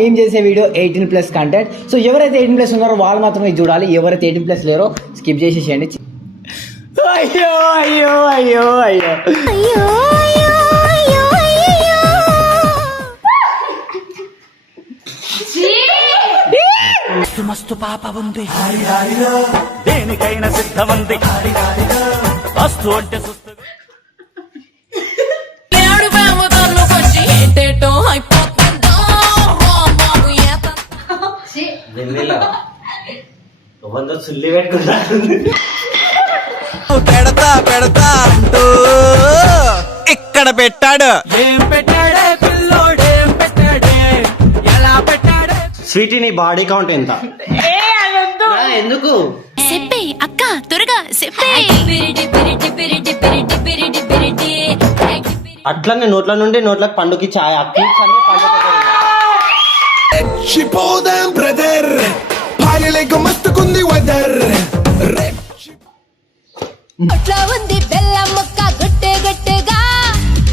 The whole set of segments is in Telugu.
మేము చేసే వీడియో 18+ కంటెంట్. సో ఎవరైతే 18+ ఉన్నారో వాళ్ళు మాత్రమే చూడాలి. ఎవరైతే 18+ లేరో స్కిప్ చేసేసేయండి. అయ్యో అయ్యో అయ్యో అయ్యో అయ్యో అయ్యో అయ్యో మస్తు పాప ఉంది, దేనికైనా సిద్ధమంది, వస్తు అంటే సుల్లి పెట్టుకున్నాడు. పెడతా పెడతా అంటూ ఇక్కడ పెట్టాడు. ఏం పెట్టాడే పిల్లోడేం పెట్టాడే, ఎలా పెట్టాడే. స్వీటీ నీ బాడీ కౌంట్ ఎంత? ఎందుకు చెప్పే అక్క త్వరగా చెప్పే. అట్లనే నోట్ల నుండి నోట్లకు పండుకి ఛాయ్ అట్లా ఉంది బెల్లం ముక్క గట్టే గట్టేగా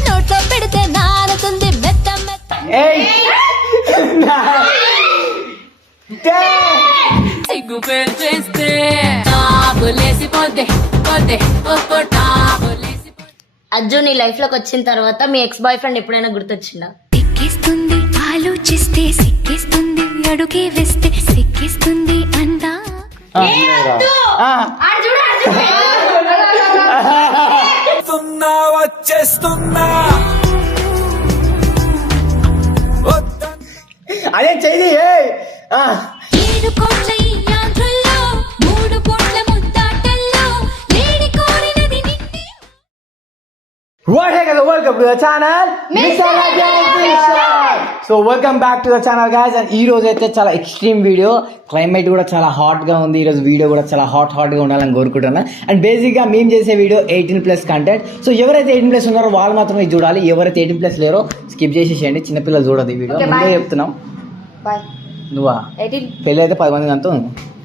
నోట్లో పెడితే నానుతుంది మెత్త మెత్త. సిగ్గు పేరు చేస్తే అజ్జు నీ లైఫ్ లోకి వచ్చిన తర్వాత మీ ఎక్స్ బాయ్ ఫ్రెండ్ ఎప్పుడైనా గుర్తొచ్చిందా? సిక్కిస్తుంది ఆలోచిస్తే, సిక్కిస్తుంది అడుగే వేస్తే, సిక్కిస్తుంది అందా. వచ్చేస్తున్నా అదే చెయ్యి. 7 కోట్ల ఈ ఆంధ్రలో 3 కోట్ల ముద్దాటల్లో లేడి కోరినది నిన్నే. Welcome to the channel so welcome back to the channel guys. And ఈ రోజు అయితే చాలా ఎక్స్ట్రీమ్ వీడియో. క్లైమేట్ కూడా చాలా హాట్ గా ఉంది. ఈ రోజు వీడియో కూడా చాలా హాట్ గా ఉండాలని కోరుకుంటున్నా. అండ్ బేసిక్ గా మేము చేసే వీడియో 18+ కంటెంట్. సో ఎవరైతే 18+ ఉన్నారో వాళ్ళు మాత్రమే చూడాలి. ఎవరైతే 18+ లేరో స్కిప్ చేసేసేయండి. చిన్నపిల్లలు చూడదు ఈ వీడియో. ముందే చెప్తున్నాం. నువ్వా పెళ్ళి అయితే 10 మంది అంతా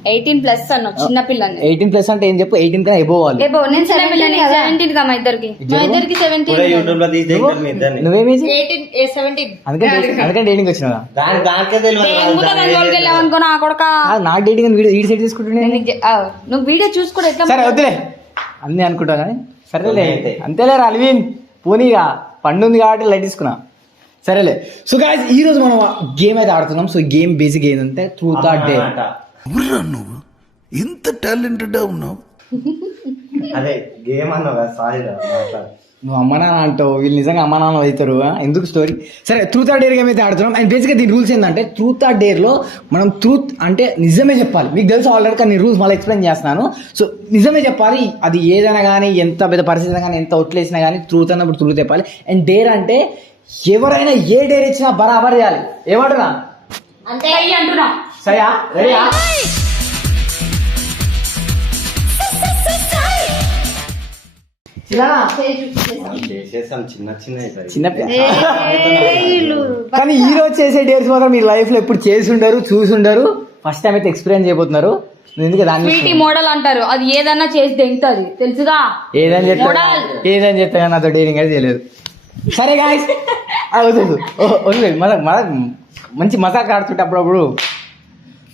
18+ అన్న చిన్న పిల్లని. 18+ అంటే ఏం చెప్పు? 18 కన్నా ఎబో వాళ్ళు. నేను 17 గా మా ఇద్దరికి 17. నువ్వేమీ 17. అందుకంటే డేటింగ్ వచ్చినా అనుకో నా కొడుక. నాకు డేటింగ్ వీడియో ఈ సైడ్ తీసుకుంటుండే. నువ్వు వీడియో చూసుకోవడం ఎట్లా? సరే వద్దులే అన్ని అనుకుంటా కానీ సరేలే అంతేలే అల్విన్ పోనీగా పండు ఉంది కాబట్టి లైట్ తీసుకున్నా. సరేలే. సో గాయ్స్ ఈ రోజు మనం గేమ్ అయితే ఆడుతున్నాం. సో గేమ్ బేసిక్ ఏంటంటే ట్రూత్ ఆర్ డేర్. నువ్వు ఇంత టాలెంటెడ్ ఉన్నావు. అదే గేమ్ అన్నావు. సారీ నువ్వు అమ్మ నాన్న అంటావు, వీళ్ళు నిజంగా అమ్మ నాన్న అవుతారు. ఎందుకు స్టోరీ? సరే ట్రూత్ ఆర్ డేర్ గేమ్ అయితే ఆడుతున్నాం. అండ్ బేసిక్గా దీని రూల్స్ ఏంటంటే ట్రూత్ ఆర్ డేర్ లో మనం ట్రూత్ అంటే నిజమే చెప్పాలి. మీకు తెలుసు ఆల్రెడీ, కానీ రూల్స్ మళ్ళీ ఎక్స్ప్లెయిన్ చేస్తున్నాను. సో నిజమే చెప్పాలి. అది ఏదైనా కానీ, ఎంత పెద్ద పరిస్థితి కానీ, ఎంత ఒట్లేసినా కానీ ట్రూత్ అన్నప్పుడు ట్రూత్ చెప్పాలి. అండ్ డేర్ అంటే ఎవరైనా ఏ డేర్ ఇచ్చినా బరాబర్ చేయాలి. ఏమంటున్నా? అంతే అంటున్నా. సరేయా? రెడీయా? చిన్న కానీ ఈ రోజు చేసే డేర్స్ మాత్రం మీ లైఫ్ లో ఎప్పుడు చేసి ఉండరు, చూసి ఉండరు. ఫస్ట్ టైం అయితే ఎక్స్పీరియన్స్ చేయబోతున్నారు. ఎందుకు దాన్ని మోడల్ అంటారు. అది ఏదన్నా చేసి దింగుతుంది తెలుసుగా. ఏదని చెప్తా నాతో డేరింగ్ అయితే తెలియదు. సరే గాయ్స్ వద్దు మంచి మజాక్ ఆడుతుంటే అప్పుడప్పుడు.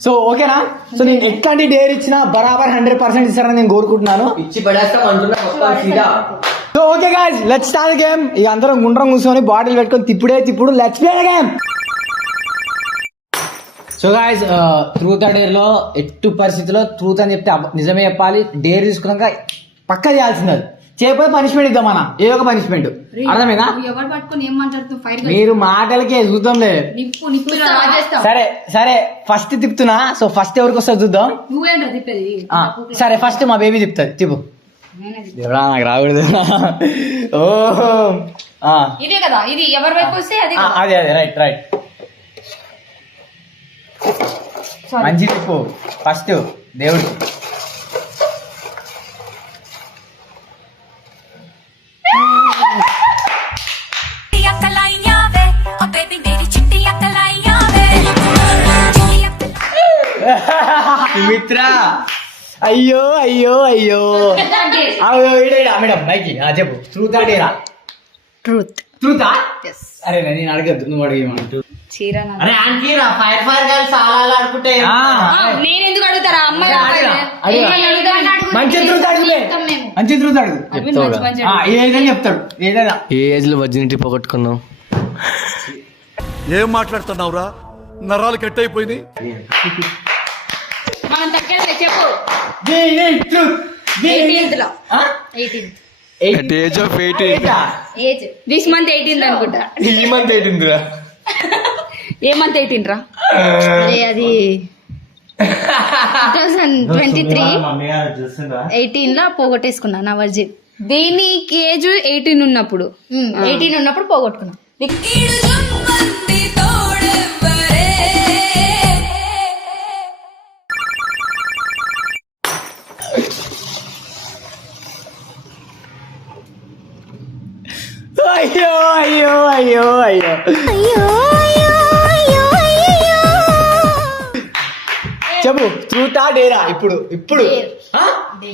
సో ఓకేనా? సో నేను ఎట్లాంటి డేర్ ఇచ్చినా బరాబర్ 100% ఇస్తారని నేను కోరుకుంటున్నాను. ఇచ్చి so okay guys let's start game. ఇక అందరం గుండ్రం కూర్చొని బాటిల్ పెట్టుకొని తిప్పుడు let's play game. So guys truth or dare లో ఎట్టు పరిస్థితిలో ట్రూత్ అని చెప్తే నిజమే చెప్పాలి. డేర్ తీసుకున్నాక పక్కా చేయాల్సింది. చేయకపోతే పనిష్మెంట్ ఇద్దాం అన్న, ఏదో ఒక పనిష్మెంట్. అర్థమైనా? మీరు మాటలకే చూద్దాంలే. సరే ఫస్ట్ తిప్పుతున్నా. సో ఫస్ట్ ఎవరికి వస్తుంది చూద్దాం. సరే ఫస్ట్ మా బేబీ తిప్పుతుంది. తిప్పు. ఎవరా నాకు రాకూడదు. అదే రైట్ మంచి తిప్పు. ఫస్ట్ దేవుడు. మిత్ర అయ్యో మేడం మైకి చెప్పు. ట్రూత్ ఆ డేరా? ట్రూతా? అరే నేను అడగద్దు, నువ్వు అడిగేమన్నా. చీర నాకు. అరే ఆంటీ రా ఫైర్ గర్ల్స్ చాలా ఆడుకుంటే నేను ఎందుకు అడుగుతారా అమ్మాయి మంచి ట్రూత్ అడుగులే, మంచి ట్రూత్ అడుగు. ఏదైనా చెప్తాడు, ఏదైనా. ఏ ఏజ్ లో వర్జినిటీ పోగొట్టుకున్నావు? ఏం మాట్లాడుతున్నావురా, నరాలు కట్ అయిపోయింది. మనం తగ్గలే చెప్పు. ట్రూత్ 18th లో 18th At age of 18. Age this month 18th అనుకుంటా. ఈ మంత్ 18 రా. ఏ మంత్ 18 రా? అది 2023 మమ్మీ గారు చూస్తుండ్రా 18 లో పోగొట్టేసుకున్నా నా వర్జిన్. దీనికి ఏజ్ 18 ఉన్నప్పుడు 18 ఉన్నప్పుడు పోగొట్టుకున్నా. అయ్యో అయ్యో అయ్యో అయ్యో చెప్పు, ట్రూతా డేరా? ఇప్పుడు ఇప్పుడు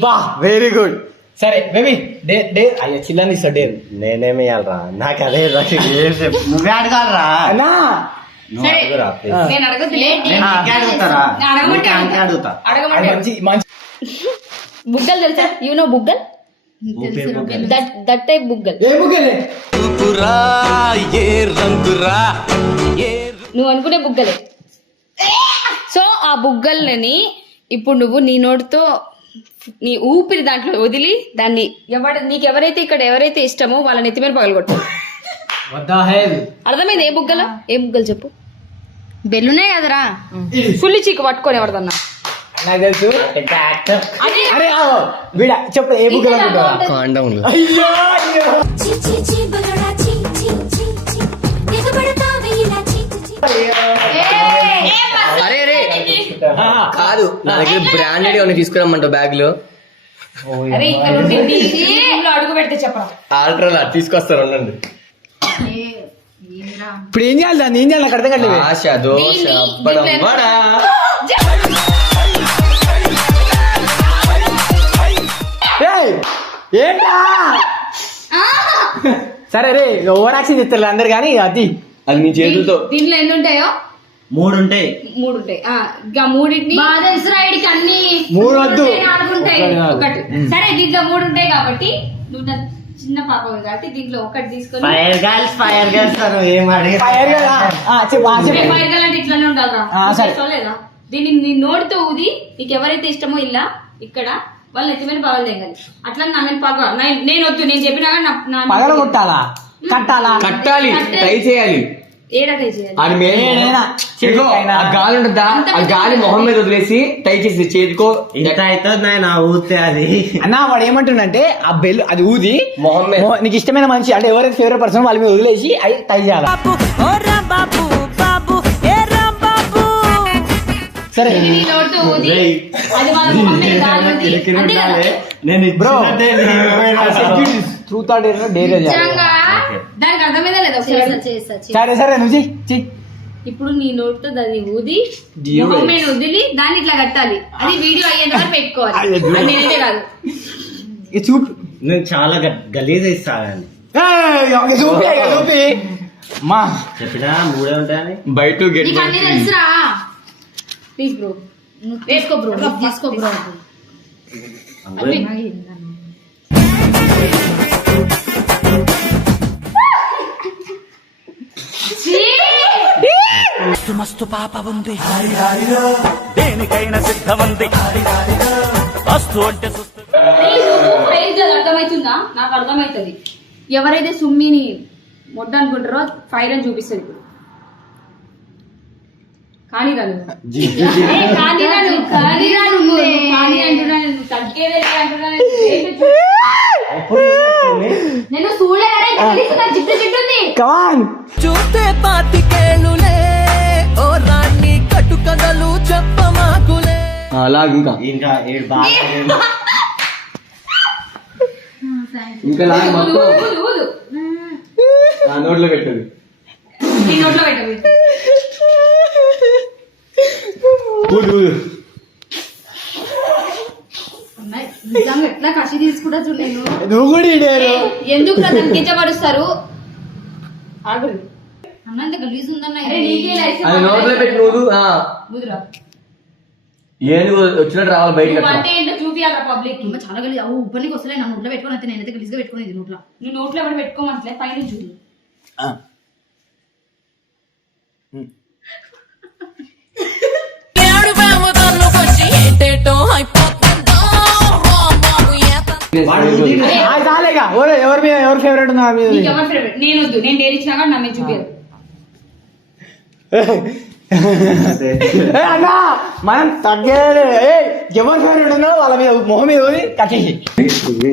బా వెరీ గుడ్. సరే బేబీ డేర్ అయ్యో చిల్లని ఇస్తా డేర్. నేనేమి ఇవ్వాలరా, నాకు అదే నువ్వే అడగాలరా. అన్నా నువ్వు అడుగురా please. నేను అడగదులే. నేను నీకే అడుగుతారా, అడగమంటే నీకే ఆంటీ అడుగుతా. అడగమంటే మంచి మంచి బుగ్గలు తెలుసా? యు నో బుగ్గల్? దట్ టైప్ బుగ్గల్. ఏ ముగ్గులే రంగురా, ఏ రంగురా, ఏ నువ్వు అనుకునే బుగ్గలే. సో ఆ బుగ్గల్ని ఇప్పుడు నువ్వు నీ నోటితో నీ ఊపిరి దాంట్లో వదిలి దాన్ని నీకు ఎవరైతే ఇక్కడ ఎవరైతే ఇష్టమో వాళ్ళ నెత్తి మీద పగలగొట్టు. వద్దా హెల్ అర్థమైంది? ఏ బుగ్గల ఏ బుగ్గలు చెప్పు. బెల్లునే కదరా. ఫుల్ చీకు పట్టుకొని ఎవరిదన్నా. నాకు తెలుసు. అరే ఆవో వీడ చెప్పు, ఏ బుక్ అనుకుంటావా? కాండం అయ్యో అయ్యో అరే రే కాదు, నా దగ్గర బ్రాండెడ్ ఏమైనా తీసుకురమ్మంటావు బ్యాగ్ లో? అరే ఇక్కడ నుండి నీ రూమ్ లో అడుగు పెడితే చెప్పరా. ఆల్ట్రా తీసుకొస్తారు ఉండండి. ఇప్పుడు ఏం చేయాలి దాన్ని? ఏం చేయాలి నాకు అర్థం కావట్లేదు. ఆశ దోశ అప్పడం వడ. ఏయ్, ఏంటా? సరే రే ఓవర్ యాక్షన్ చెప్తారు అందరు కానీ అది అది నీ చేతులతో. దీంట్లో ఎన్ని ఉంటాయో? 3 ఉంటాయి. 3 ఉంటాయి. ఇంకా మూడింటిని అన్ని మూడు వద్దు. 4 ఉంటాయి. ఒకటి సరే దీంట్లో 3 ఉంటాయి కాబట్టి నువ్వు నా చిన్న పాప కాబట్టి దీంట్లో ఒకటి తీసుకొని ఫైర్ గర్ల్స్ ఏం అడిగి ఫైర్ కదా. చెప్పు చెప్పు. ఫైర్ అంటే ఇట్లానే ఉండాలా? సరే. లేదా దీన్ని నీ నోటితో ఊది నీకు ఎవరైతే ఇష్టమో ఇలా ఇక్కడ వాళ్ళు ఎత్తి మీద పగలు తెగాలి. అట్లా నా మీద పగ నేను వద్దు, నేను చెప్పినా పగల కొట్టాలా కట్టాలా? కట్టాలి, ట్రై చేయాలి. ఏడా ట్రై చేయాలి? అది ఏడైనా. చేతికో ఆ గాలి ఉంటుందా, ఆ గాలి మొహం మీద వదిలేసి ట్రై చేసి చేతికో. ఇంత అవుతుంది నా ఊతే అది. అన్న వాడు ఏమంటుండంటే ఆ బెల్ అది ఊది మొహం మీద నీకు ఇష్టమైన మనిషి అంటే ఎవరైతే ఫేవరెట్ పర్సన్ వాళ్ళ మీద వదిలేసి అది ట్రై చేయాలి. సరే నీ నోటితో ఊది అది వాళ్ళ మొహం మీద గాలి ఊది. అంతే కదా? నేను బ్రో ఇచ్చినట్టే ట్రూత్ ఆర్ డేర్ డేర్ నిజంగా దానికి అర్థమైందా లేదా? సరే సరే నువ్వు చెయ్యి. ఇప్పుడు నీ నోటితో దాన్ని ఊది మొహం మీద వదిలి దాన్ని ఇట్లా కట్టాలి. అది వీడియో అయ్యేంత వరకు పెట్టుకోవాలి. అది నేనైతే కాదు. ఇది చూపు. నేను చాలా గలీజ్ ఇస్తాను. చూపి మా చెప్పినా 3 ఉంటాయని. బై టు గెట్ నీకు అన్ని తెలుసురా. ప్లీజ్ బ్రో వేసుకో బ్రో, తీసుకో బ్రో. మస్తు పాప ఉంది, దేనికైనా సిద్ధమంది, వస్తు అంటే సుస్తు. అర్థమవుతుందా? నాకు అర్థమవుతుంది. ఎవరైతే సుమ్మిని మొడ్డ అనుకుంటారో ఫైర్ అని చూపిస్తుంది ఇప్పుడు. కానీ రాను తగ్గేదే అంటున్నాను. నేను కమాన్ చూస్తే పాతికేళ్ళులే, ఓ రాణి కట్టు కథలు చెప్పమాకులే. అలాగే ఇంకా ఇంకా 7 బాగా ఇంకా లాగా మొత్తం ఆ నోట్లో పెట్టదు. నీ నోట్లో పెట్టదు. ఊదు ఊదు. నిజంగా ఎట్లా కసి తీసుకుంటా చూడు. నేను నువ్వు కూడా ఇడారు. ఎందుకు దాన్ని కించపరుస్తారు? ఆగురు అన్నంత గలీజ్ ఉందన్న అరే నీకే లైఫ్ అది నోట్లో పెట్టి నువ్వు ముదురా ఏనుగు వచ్చినట్టు రావాలి బయటకి నువ్వు అట్లా. అంటే ఏంటో చూపియాల పబ్లిక్ అమ్మ చాలా గలీజ్ ఉప్పనికి వస్తలే నా నోట్లో పెట్టుకుని అయితే నేనైతే గలీజ్గా పెట్టుకునేది నోట్లో. నువ్వు నోట్లో ఎవరు పెట్టుకోమంటలే పైన చూడు ఏడు వేమదాల్లోకొచ్చి ఏటేటో అయిపోతుందో బాబు ఏత చాలేగా ఎవరి ఫేవరెట్ ఉన్నా మీద నీకు ఎవరు ఫేవరెట్ నేను వద్దు నేను డేర్ ఇచ్చినా కానీ నా మీద చూపియదు అన్నా మనం తగ్గేది ఎవరి ఫేవరెట్ ఉన్నా వాళ్ళ మీద మొహం మీద పోయి కట్టేసి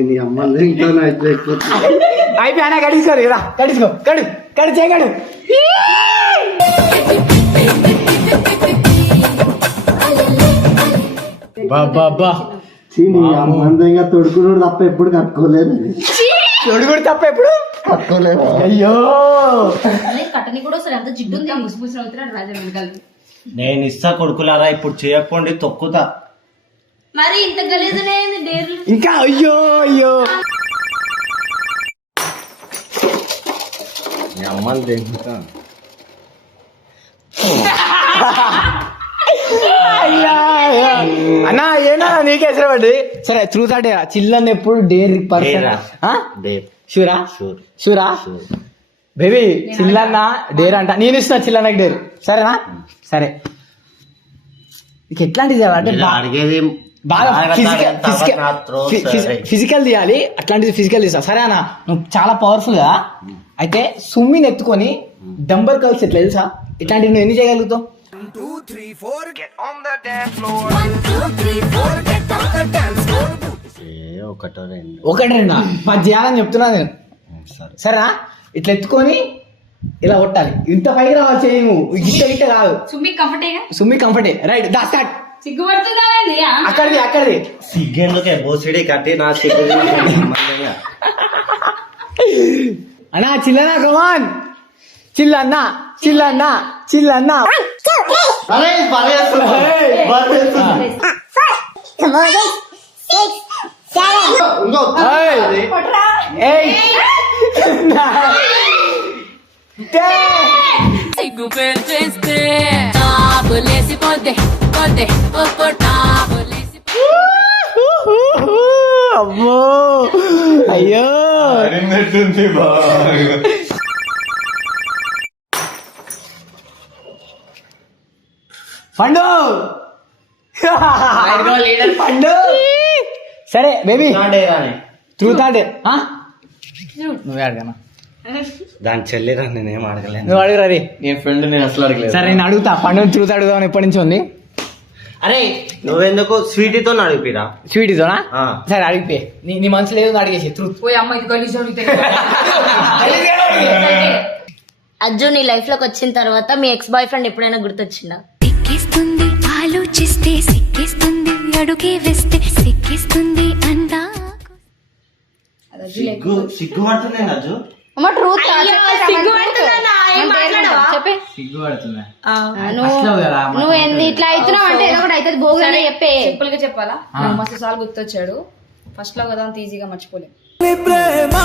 నీ అమ్మ ఇంట్లో అయిపోయినా కడుసుకోరు కదా కడుచుకో కడు చేయగడు బాబా నీ అమ్మందంగా తొడుకున్నాడు తప్ప ఎప్పుడు కట్టుకోలేదు తొడుగుడు తప్ప ఎప్పుడు కట్టుకోలేదు. అయ్యో అదే కట్టని కూడా వస్తుంది అంత జిడ్డు ఉంది. ముసుముసు అవుతున్నాడు రాజా వెనకాల నేను ఇస్తా కొడుకులారా ఇప్పుడు చేయకపోండి తొక్కుతా. మరి ఇంత గలీజునే డేర్లు ఇంకా అయ్యో నీ అమ్మని తెగుతా అన్నా ఏనా నీకే ఎసరు పడ్డది సరే ట్రూత్ అంటే చిల్లన్న ఎప్పుడు డేర్ పర్సన్ షూరా షూరా బేబీ చిల్లన్న డేర్ అంట నేను ఇస్తున్నా చిల్లన్నకి డేర్ సరేనా సరే నీకు ఎట్లాంటిది అంటే అడిగేది బాగా ఫిజికల్ తీయాలి అట్లాంటిది ఫిజికల్ తీస్తా సరే అన్న నువ్వు చాలా పవర్ఫుల్ గా అయితే సుమ్మిని ఎత్తుకొని డంబర్ కల్స్ ఎట్లా తెలుసా ఇట్లాంటివి నువ్వు ఎన్ని చేయగలుగుతావు ఒకటో రెండు ఒకటి రెండా 10 చేయాలని చెప్తున్నా నేను సరేనా ఇట్లా ఎత్తుకొని ఇలా కొట్టాలి ఇంత పైకి రావాలి చేయి నువ్వు గిట్ట కాదు సుమ్మి కంఫర్టేగా సుమ్మి కంఫర్టే రైట్ దా స్టార్ట్ సిగ్గుపడుతుందా అక్కడిది సిగ్గెందుకే బోసిడి కట్టి నా సిగ్గు అన్నా చిల్లన్నా కమాన్ చిల్లన్నా అరే సిగ్గు పేరు చేస్తే టాబులేసి పోతే ఒక్కో టాబులేసి అమ్మో అయ్యో పండు పండు సరే బేబీ ట్రూత్ అంటే నువ్వే అడగనా దాని చెల్లిరా నేనేం అడగలేను. నువ్వు అడుగురా రే నేను ఫ్రెండ్ నేను అసలు అడగలేదు సరే నేను అడుగుతా పండు ట్రూత్ అడుగుదామని ఎప్పటి నుంచి ఉంది అరే నువ్వెందుకు స్వీటీతో అడిగిపిరా. స్వీట్ ఇదోనా ఆ. సరే అడిగిపోయి నీ మనసులో ఏదో అడిగేసి ట్రూత్ ఓ అమ్మ ఇది గలీజ్ అడుగుతాయి అజ్జు నీ లైఫ్ లోకి వచ్చిన తర్వాత మీ ఎక్స్ బాయ్ ఫ్రెండ్ ఎప్పుడైనా గుర్తొచ్చిందా? సిక్కిస్తుంది ఆలోచిస్తే సిక్కిస్తుంది అడుగే వేస్తే సిక్కిస్తుంది అందా సిగ్గు పడుతుంది అజ్జు. చెప్పే సిగ్గుపడుతున్నా నువ్వు ఇట్లా అవుతున్నావు అంటే ఏదో ఒకటి అవుతుంది భోగి చెప్పే. సింపుల్ గా చెప్పాలా నాకు మస్తు సార్లు గుర్తొచ్చాడు ఫస్ట్ లో కదా అంత ఈజీగా మర్చిపోలేదు ప్రేమ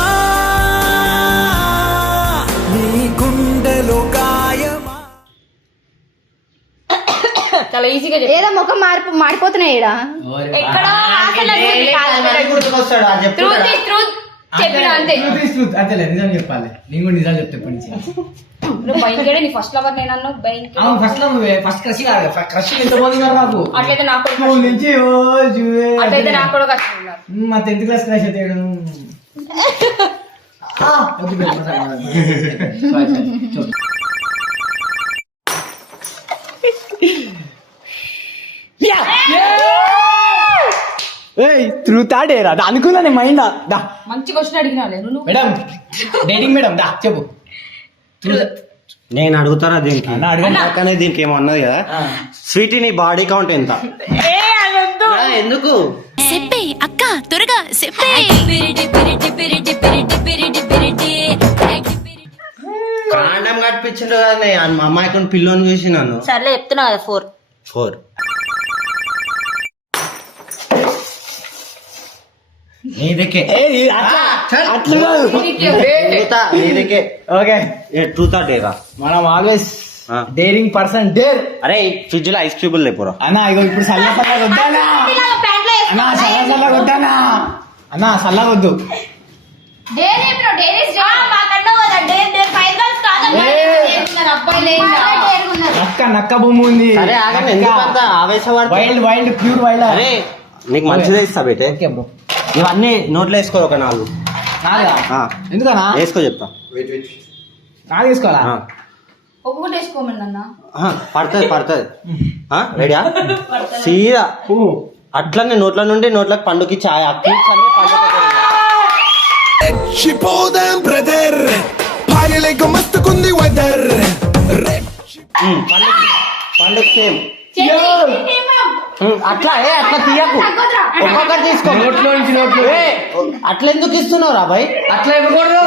నీ గుండెలో గాయమా చాలా ఈజీగా చెప్పు ఏదో ముఖం మాడిపోతున్నాయి ఈడ. గుర్తుకొస్తాడు అది ట్రూత్ ఇస్ ట్రూత్ చెప్పిన అంతే అంతేలే నిజం చెప్పాలి నేను కూడా నిజాలు చెప్తే ఎప్పటి నుంచి నువ్వు భయంకరే నీ ఫస్ట్ లవర్ నేను అన్నావు భయంకర అవును ఫస్ట్ లో నువ్వే ఫస్ట్ క్రష్ కాదు క్రష్ ఎంత మంది ఉన్నారు నాకు అట్లయితే నాకు కూడా స్కూల్ నుంచి అట్లయితే నాకు కూడా కష్టం ఉన్నారు మా 10th క్లాస్ క్రష్ అయితే ట్రూత్ ఆడేరా అనుకున్నా నేను మైండ్ దా మంచి క్వశ్చన్ అడిగినావులే నువ్వు మేడం డేటింగ్ మేడం దా చెప్పు నేను అడుగుతారా దీనికి అన్న అడగండి. కానీ దీనికి ఏమో అన్నది కదా స్వీటీ నీ బాడీ కౌంట్ ఎంత? ఎందుకు చెప్పే అక్క త్వరగా చెప్పే కాండం కట్టించిండు కదా మా అమ్మాయి కొన్ని పిల్లని చూసి నన్ను సర్లే చెప్తున్నా కదా 4. 4 నీదికే అట్లా కాదు. నీదికే ఓకే ట్రూతా డేరా మనం ఆల్వేస్ ఆ. Daring person dare. అరే ఫ్రిడ్జ్ లో ఐస్ క్యూబులు లేపురా. అన్నా ఇగో ఇప్పుడు సల్ల సల్లగా వద్దానా అన్నా, సల్ల సల్లగా వద్దానా అన్నా, సల్లగా వద్దు. నక్క నక్క బొమ్మ ఉంది. అరే ఆగండి, ఎందుకంత ఆవేశపడతారు? Wild wild pure wild. అరే నీకు మంచిదే ఇస్తా బేటే. Okay bro. ఇవన్నీ నోట్లో వేసుకో ఒక 4. నాలుగా? ఆ. ఎందుకనా? వేసుకో చెప్తా. 4 తీసుకోవాలా? ఆ. ఒక్కొక్కటి వేసుకోమని అన్న. పడుతుంది రెడీయా? సీదా అట్లనే నోట్ల నుండి నోట్లకు పండుకి చాయ్ చిపోదాం బ్రదర్ భార్యలేక మస్తుకుంది వెదర్ పండుగ సేమ్ అట్లా అట్లా తీయకు, ఒక్కొక్కటి తీసుకో. నోట్లో నుంచి నోట్లో. అట్లా ఎందుకు ఇస్తున్నావు రా భయ్? అట్లా ఇవ్వకూడదు.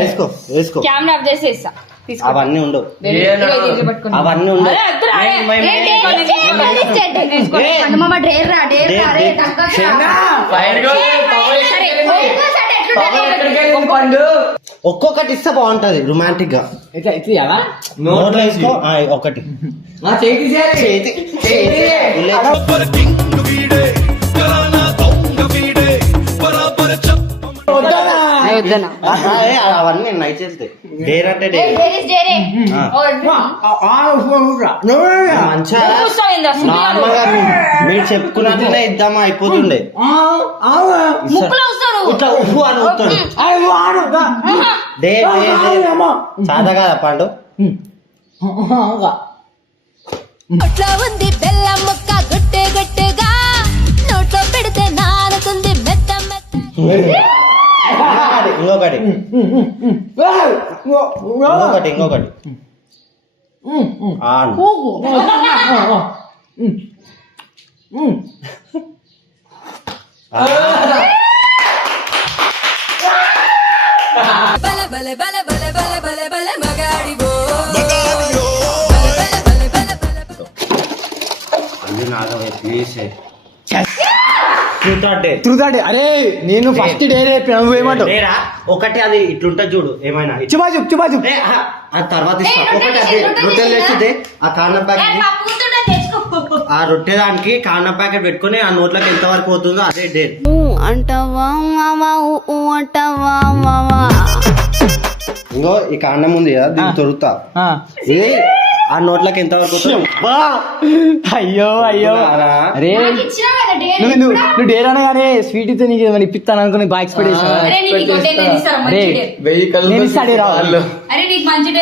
వేసుకో వేసుకో. కెమెరా ఆఫ్ చేసి ఇస్తా. తీసుకో. అవన్నీ ఉండవు, ఇదిగో ఇది పట్టుకో. అవన్నీ ఉండవు. అరే, వద్దురా, అరే. ఒక్కొక్కటి ఇస్తే బాగుంటది రొమాంటిక్ గా. ఇట్లా ఇట్లా నోట్లో వేసుకో. ఒకటి వద్దనా? అవన్నీ నైట్ చేస్తే డేర్ అంటే డేర్. మంచిగా కూర్చోయింది అసలు. నార్మల్ గా మీరు చెప్పుకున్నట్లనే ఇద్దామా అయిపోతుండే. ముక్కులో వస్తారు. ఇట్లా ఉప్పు అని ఊతాడు. Dare dare dare. సాదా కాదా పండు? నోట్లో ఉంది బెల్లం ముక్క గుట్టే గుట్టుగా నోట్లో పెడితే నానుతుంది మెత్త మెత్త. ఇంకొకటి ఇంకొకటి ఆన్. బల బల బల బల బల బల బల మగాడివో. అన్ని నాగవే ప్లీజ్. త్రూతాడే. అరే నేను ఫస్ట్ డేర్ అయిపోయినా, నువ్వేమంటావు? డేరా ఒకటి అది ఇట్లుంటా చూడు, ఏమైనా చుబాజు. ఆ తర్వాత ఇస్తా. ఒకటి అది రొట్టెలు తెచ్చితే ఆ కారణం ప్యాకెట్, ఆ రొట్టె దానికి కారణం ప్యాకెట్ పెట్టుకుని ఆ నోట్లోకి ఎంత వరకు పోతుందో అదే డేర్. అంటావా మావా అంటావా మావా. ఇంకో ఈ కాండం ఉంది కదా, దీన్ని తొరుకుతా. ఇది ఆ నోట్లోకి ఎంత వరకు పోతుంది. అయ్యో అరే నువ్వు డేర్ అనగానే స్వీట్ ఇస్తే నీకు ఏమైనా ఇప్పిస్తాను అనుకుని బాగా ఎక్స్పెక్ట్ చేసాను.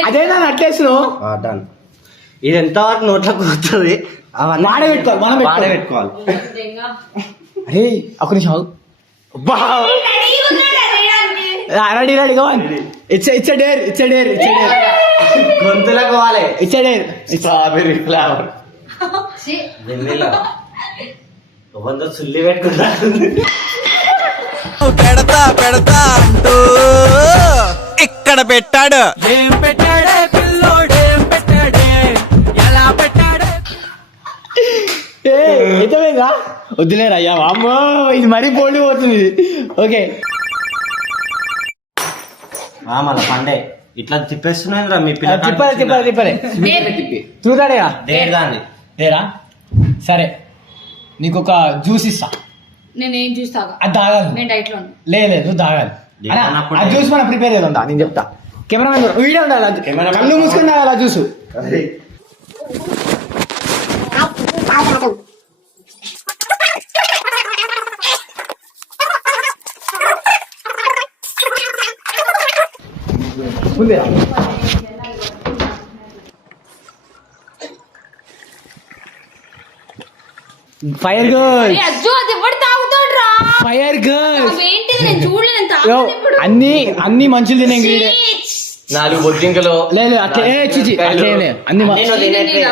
అదే నన్ను అట్లేసు. డన్. ఇది ఎంత వరకు నోట్లోకి పోతుంది అవన్నీ వాడబెట్టుకోవాలి. అరే ఒక నిమిషం రెడీ ఇట్స్ డేర్ గొంతులకు పోవాలి. It's dare. స్ట్రాబెర్రీ ఫ్లేవర్ సుల్లి పెట్టుకుంటా. పెడతా అంటూ ఇక్కడ పెట్టాడు. ఏం పెట్టాడే పిల్లోడేం పెట్టాడే, ఎలా పెట్టాడే. ఎంతమైందా? వద్దులేరు అయ్యా, అమ్మో ఇది మరీ పోటీ పోతుంది. ఓకే మళ్ళా పండే ఇట్లా తిప్పేస్తున్నాయి మీ తిప్పలే చూడాడేరా డేర్ దాన్ని. లేరా సరే, నీకు ఒక జ్యూస్ ఇస్తా. నేనేం చూస్తాగా అది తాగాలి. నేను డైట్ లో లేదు నువ్వు తాగాలి. ఆ జ్యూస్ మనం ప్రిపేర్ చేద్దా నేను చెప్తా. కెమెరామెన్ వీడియో ఉండాలి, కళ్ళు మూసుకొని తాగాలి ఆ జ్యూస్. ఉందేరా ఫైర్ గర్ల్. ఫైర్ గర్ల్ అన్ని మంచులు తినే ఇంగ్రీడియంట్. 4 బొద్దింకలు లేదు అట్లా అన్ని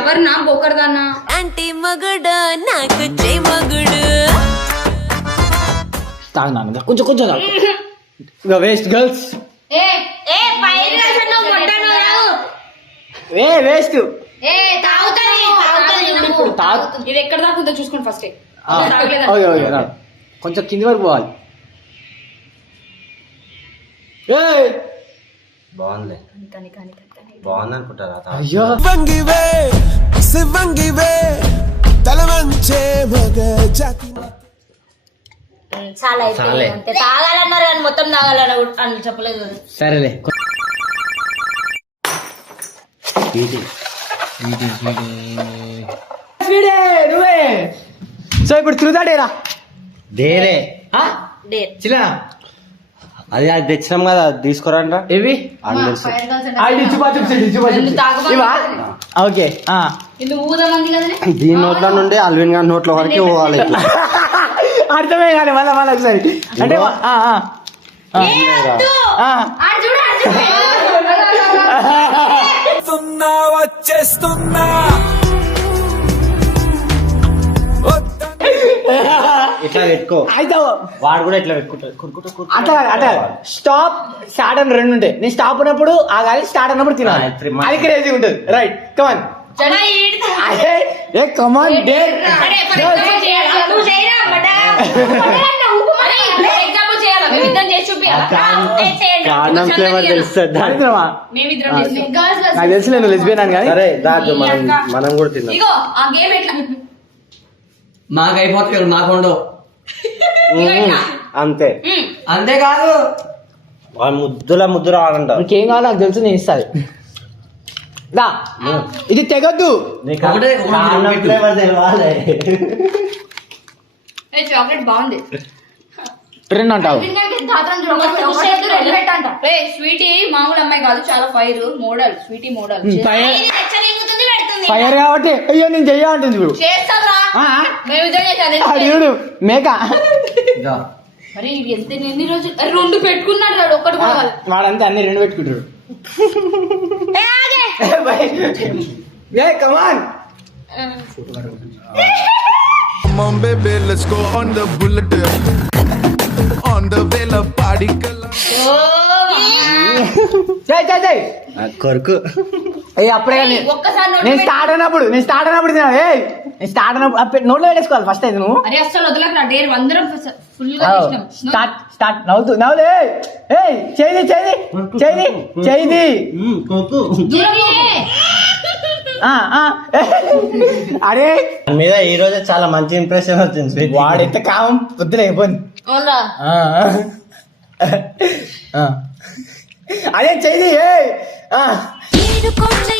ఎవరినా బొక్కరదాన్నా అంటే మగుడు నాకు చే మగుడు. తాగినాను కొంచెం తాగు. Waste girls waste. ఇప్పుడు ఇది ఎక్కడ దాకా ఉందో చూసుకోండి ఫస్ట్. ఓకే ఓకే రా. కొంచెం కింది వరకు పోవాలి. ఏయ్! బాగుంది బాగుంది అనుకుంటారా అయ్యో వంగివే శివంగివే తలవంచే మగ జాతి చాలా అయిపోయింది అంతే. తాగాలన్నారు కానీ మొత్తం తాగాలని అని చెప్పలేదు కదా. సరేలే. నువ్వే. సో ఇప్పుడు తిరుగుతాడేరా దేరే డేర్ చిల్లనా అది అది తెచ్చినాం కదా అది తీసుకురంట ఇవి ఇవా ఓకే. ఇది ఊదమంది కదనే. దీని నోట్ల నుండి అల్విన్ గారి నోట్ల వరకు పోవాలి ఇట్లా. అర్థమే కానీ మళ్ళీ ఒకసారి అంటే వచ్చేస్తున్నా ఇట్లా పెట్టుకో అయితే వాడు కూడా ఇట్లా పెట్టుకుంటాడు అట్లా అట్లా స్టాప్ స్టార్ట్ అని రెండు ఉంటాయి. నేను స్టాప్ ఉన్నప్పుడు ఆగాలి, స్టార్ట్ అన్నప్పుడు తినాలి. అది క్రేజీ ఉంటుంది. Right come on. ఏ కమాన్ డే. కారణం ఫ్లేవర్ తెలుస్తుంది నాకు తెలుసు నేను లెస్బియన్ అని కానీ. సరే దాదు మనం కూడా తిన్నాం. ఇగో ఆ గేమ్ ఎట్లా మాకు అయిపోతుంది కదా, మాకు ఉండవు. అంతే అంతేకాదు వాడు ముద్దుల ఆడంట. ఇంకేం కావాలో నాకు తెలుసు, నేను ఇస్తాది. దా ఇది తెగొద్దు. ఒకటే కారణం ఫ్లేవర్ తెలవాలి. చాక్లెట్ బాగుంది. ట్రెండ్ అంటావు. స్వీటీ మామూలు అమ్మాయి కాదు, చాలా fire model. Sweety model fire కాబట్టి అయ్యో నేను చెయ్యాలంటుంది ఇప్పుడు. చేస్తారా చూడు మేక. మరి ఎంత ఎన్ని రోజులు రెండు పెట్టుకున్నాడు వాడు, ఒక్కటి కూడా కాదు. వాడంతా అన్ని రెండు పెట్టుకుంటాడు. కమాన్. Come on baby, let's go on the bullet. On the way la party kala. కొరకు అప్పుడే ఒక్కసారి నేను స్టార్ట్ అయినప్పుడు తినాలి. నేను స్టార్ట్ అయినప్పుడు నోట్లో పెట్టేసుకోవాలి ఫస్ట్ అయితే నువ్వు. అరే అసలు వదలకు నా డేర్ అందరం ఫుల్ గా చేసినాం. స్టార్ట్ స్టార్ట్ నవ్వుతూ నవ్వులే. ఏయ్ చేయి చేయి చేయి చేయి. అరే దాని మీద ఈ రోజే చాలా మంచి ఇంప్రెషన్ వచ్చింది. వాడు ఎంత కామం వద్దులే పోనీ. అవునా అదే చెయ్యి. 7 కోట్ల